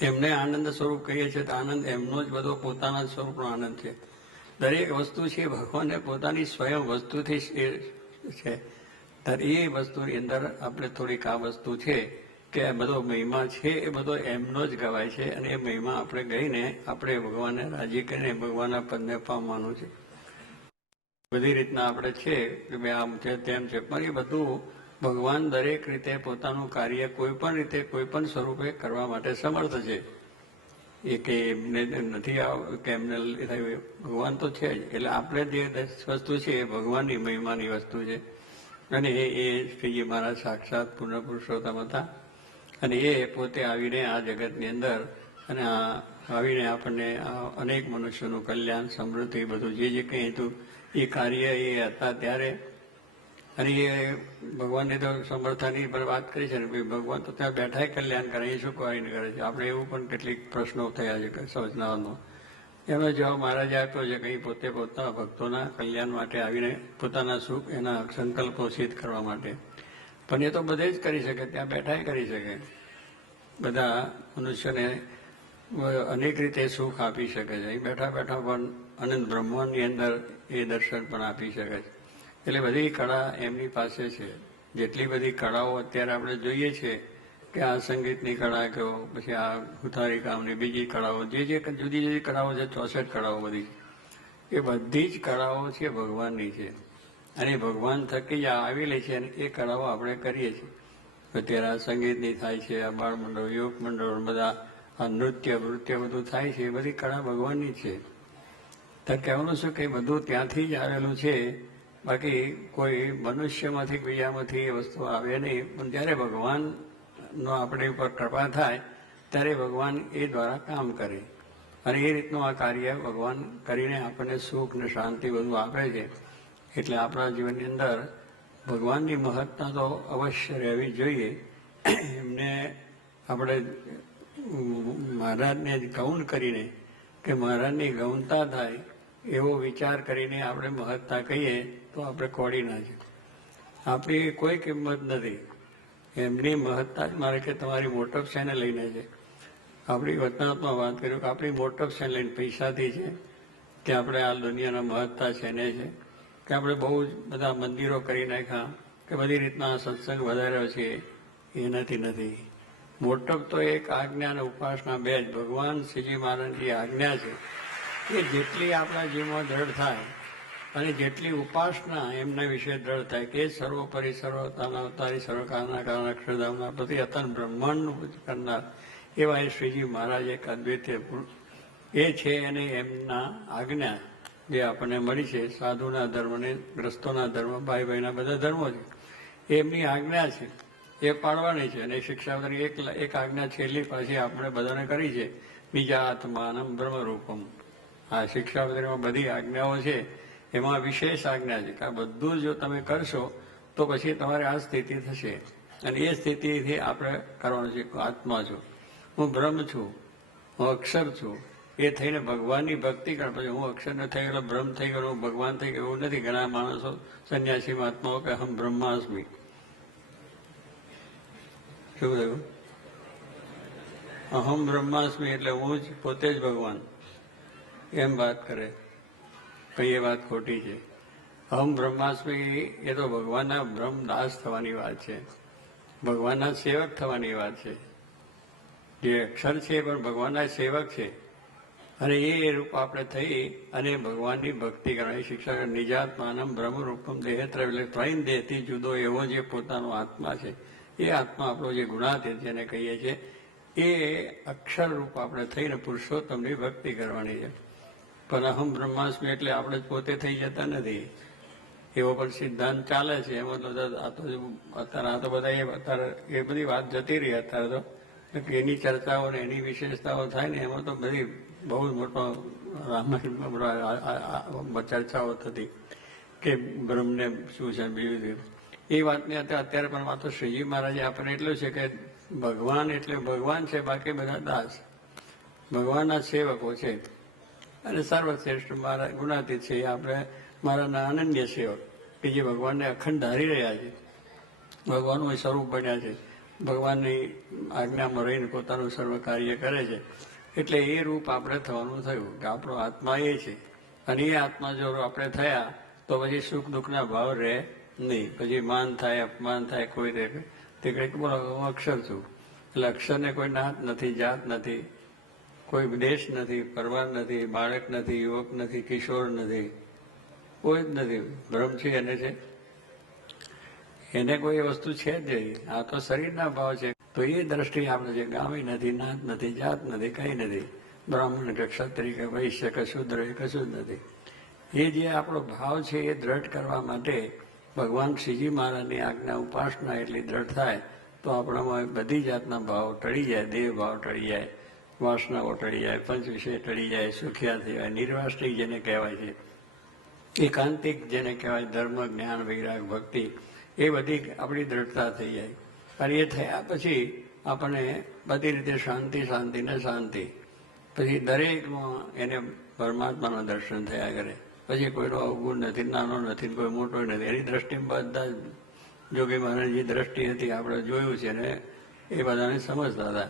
એમને આનંદ સ્વરૂપ કહીએ છીએ તો આનંદ એમનો જ બધો પોતાના સ્વરૂપનો આનંદ છે. દરેક વસ્તુ છે ભગવાનને પોતાની સ્વયં વસ્તુથી છે. એ વસ્તુની અંદર આપણે થોડીક આ વસ્તુ છે કે બધો મહિમા છે એ બધો એમનો જ ગવાય છે, અને એ મહિમા આપણે ગઈને આપણે ભગવાનને રાજી કરીને ભગવાનના પદને પામવાનું છે. બધી રીતના આપણે છે કે ભાઈ આમ છે તેમ છે, પણ એ બધું ભગવાન દરેક રીતે પોતાનું કાર્ય કોઈ પણ રીતે કોઈ પણ સ્વરૂપે કરવા માટે સમર્થ છે. એ કે એમને નથી કે એમને ભગવાન તો છે જ. એટલે આપણે જે વસ્તુ છે એ ભગવાનની મહિમાની વસ્તુ છે, અને એ શ્રીજી મહારાજ સાક્ષાત પૂર્ણ પુરુષોત્તમ હતા. અને એ પોતે આવીને આ જગતની અંદર અને આવીને આપણને અનેક મનુષ્યોનું કલ્યાણ, સમૃદ્ધિ બધું જે કંઈ હતું એ કાર્ય એ હતા ત્યારે. અને એ ભગવાનની તો સમર્થાની પર વાત કરી છે ને, ભગવાન તો ત્યાં બેઠા કલ્યાણ કરે, એ શું કરીને કરે છે. આપણે એવું પણ કેટલીક પ્રશ્નો થયા છે સવચનાઓનો. એનો જવાબ મહારાજે આપ્યો છે કે પોતે પોતાના ભક્તોના કલ્યાણ માટે આવીને પોતાના સુખ એના સંકલ્પો સિદ્ધ કરવા માટે. પણ એ તો બધે જ કરી શકે, ત્યાં બેઠા કરી શકે. બધા મનુષ્યને અનેક રીતે સુખ આપી શકે છે. એ બેઠા બેઠા પણ અનંત બ્રહ્માંડની અંદર એ દર્શન પણ આપી શકે છે. એટલે બધી કળા એમની પાસે છે. જેટલી બધી કળાઓ અત્યારે આપણે જોઈએ છીએ કે આ સંગીતની કળા કહો, પછી આ સુથારી કામની બીજી કળાઓ, જે જુદી જુદી કળાઓ છે, 64 કળાઓ બધી, એ બધી જ કળાઓ છે ભગવાનની છે. અને ભગવાન થકી જ આવેલી છે, અને એ કળાઓ આપણે કરીએ છીએ. અત્યારે આ સંગીતની થાય છે, આ બાળ મંડળ, યોગ મંડળ, બધા આ નૃત્ય બધું થાય છે, એ બધી કળા ભગવાનની છે. તો કહેવાનું શું કે બધું ત્યાંથી જ આવેલું છે. બાકી કોઈ મનુષ્યમાંથી બીજામાંથી એ વસ્તુ આવે નહીં. પણ જ્યારે ભગવાનનો આપણી ઉપર કૃપા થાય ત્યારે ભગવાન એ દ્વારા કામ કરે, અને એ રીતનું આ કાર્ય ભગવાન કરીને આપણને સુખ ને શાંતિ બધું આપે છે. એટલે આપણા જીવનની અંદર ભગવાનની મહત્તા તો અવશ્ય રહેવી જોઈએ. એમને આપણે મહારાજને ગૌણ કરીને કે મહારાજની ગૌણતા થાય એવો વિચાર કરીને આપણે મહત્તા કહીએ તો આપણે કોડી ના છે. આપણી કોઈ કિંમત નથી. એમની મહત્તા જ મારે કે તમારી મોટપ શેને લઈને છે. આપણી વતનાત્મા વાત કર્યું કે આપણી મોટપ શેને લઈને પૈસાથી છે કે આપણે આ દુનિયાના મહત્તા છે ને છે કે આપણે બહુ જ બધા મંદિરો કરી નાખ્યા કે બધી રીતના સત્સંગ વધાર્યો છે, એનાથી નથી. મોટપ તો એક આજ્ઞા અને ઉપાસના બે જ. ભગવાન શ્રીજી મહારાજની આજ્ઞા છે કે જેટલી આપણા જીવનમાં દ્રઢ થાય અને જેટલી ઉપાસના એમના વિશે દ્રઢ થાય કે સર્વોપરી સર્વતાના અવતારી સર્વકારના કારણ અક્ષરધામના પ્રતિ અતન બ્રહ્માંડનું કરનાર એવા એ શ્રીજી મહારાજ એક અદ્વૈત એ છે. અને એમના આજ્ઞા જે આપણને મળી છે, સાધુના ધર્મ ને ગ્રસ્તોના ધર્મ, ભાઈ ભાઈના બધા ધર્મો છે, એમની આજ્ઞા છે, એ પાડવાની છે. અને શિક્ષાવતાની એક આજ્ઞા છેલ્લી પાછી આપણે બધાને કરી છે, બીજા આત્માનમ બ્રહ્મરૂપમ. આ શિક્ષાવતારીમાં બધી આજ્ઞાઓ છે, એમાં વિશેષ આજ્ઞા છે કે આ બધું જો તમે કરશો તો પછી તમારે આ સ્થિતિ થશે. અને એ સ્થિતિથી આપણે કરવાનું છે. આત્મા છું, હું બ્રહ્મ છું, હું અક્ષર છું, એ થઈને ભગવાનની ભક્તિ કર. પછી હું અક્ષર ન થઈ ગયેલો, બ્રહ્મ થઈ ગયેલો, હું ભગવાન થઈ ગયો એવું નથી. ઘણા માણસો સંન્યાસી મહાત્માઓ કે હમ બ્રહ્માસ્મિ. શું થયું? અહમ બ્રહ્માસ્મિ એટલે હું જ પોતે જ ભગવાન એમ વાત કરે. કઈ એ વાત ખોટી છે. અહમ બ્રહ્માસ્મિ એ તો ભગવાનના બ્રહ્મદાસ થવાની વાત છે, ભગવાનના સેવક થવાની વાત છે. જે અક્ષર છે પણ ભગવાનના સેવક છે. અને એ રૂપ આપણે થઈ અને ભગવાનની ભક્તિ કરવાની શિક્ષા. નિજાત્માનમ બ્રહ્મરૂપમ દેહત્ર એટલે ત્રણ દેહથી જુદો એવો જે પોતાનો આત્મા છે, એ આત્મા આપણો જે ગુણાતીત જેને કહીએ છીએ, એ અક્ષર રૂપ આપણે થઈને પુરુષોત્તમની ભક્તિ કરવાની છે. પણ અહમ બ્રહ્માસ્મિ એટલે આપણે જ પોતે થઈ જતા નથી. એવો પણ સિદ્ધાંત ચાલે છે. એમાં તો અત્યારે આ તો બધા અત્યારે એ બધી વાત જતી રહી. અત્યારે તો એની ચર્ચાઓ ને એની વિશેષતાઓ થાય ને એમાં તો બધી બહુ જ મોટો રામાયણમાં ચર્ચાઓ થતી કે બ્રહ્મને શું છે બીજું. એ વાતની અત્યારે પણ વાતો શ્રીજી મહારાજે આપણને એટલું છે કે ભગવાન એટલે ભગવાન છે, બાકી બધા દાસ ભગવાનના સેવકો છે. અને સર્વશ્રેષ્ઠ મારા ગુણાતીત છે. આપણે મારાના અનન્ય સેવક કે જે ભગવાનને અખંડ ધારી રહ્યા છે, ભગવાનનું સ્વરૂપ બન્યા છે. ભગવાનની આજ્ઞામાં રહીને પોતાનું સર્વ કાર્ય કરે છે. એટલે એ રૂપ આપણે થવાનું થયું કે આપણો આત્મા એ છે. અને એ આત્મા જો આપણે થયા તો પછી સુખ દુઃખના ભાવ રહે નહીં. પછી માન થાય, અપમાન થાય, કોઈ રહે તે કંઈક બોલો હું અક્ષર છું. એટલે અક્ષરને કોઈ નાત નથી, જાત નથી, કોઈ દેશ નથી, પરવાર નથી, બાળક નથી, યુવક નથી, કિશોર નથી, કોઈ જ નથી. બ્રહ્મ છે એને છે, એને કોઈ વસ્તુ છે જ નહીં. આ તો શરીરના ભાવ છે. તો એ દ્રષ્ટિ આપણે છે. ગામી નથી, નાત નથી, જાત નથી, કંઈ નથી. બ્રાહ્મણ કે ક્ષત્રિય કે વૈશ્ય કે શૂદ્ર એ કશું જ નથી. એ જે આપણો ભાવ છે એ દ્રઢ કરવા માટે ભગવાન શ્રીજી મહારાજની આજ્ઞા ઉપાસના એટલી દ્રઢ થાય તો આપણામાં બધી જાતના ભાવ ટળી જાય. દેહ ભાવ ટળી જાય, વાસનાઓ ટળી જાય, પંચ વિષય ટળી જાય, સુખિયા થઈ જાય, નિર્વાસનિક જેને કહેવાય છે, એકાંતિક જેને કહેવાય, ધર્મ, જ્ઞાન, વૈરાગ, ભક્તિ, એ બધી આપણી દ્રઢતા થઈ જાય. અને એ થયા પછી આપણને બધી રીતે શાંતિ, શાંતિ ને શાંતિ. પછી દરેકમાં એને પરમાત્માનું દર્શન થયા કરે. પછી કોઈનો અવગુણ નથી, નાનો નથી, કોઈ મોટો નથી. એની દ્રષ્ટિમાં બધા જ જોગી મહારાજની દ્રષ્ટિ હતી, આપણે જોયું છે ને એ બધાને સમજતા હતા.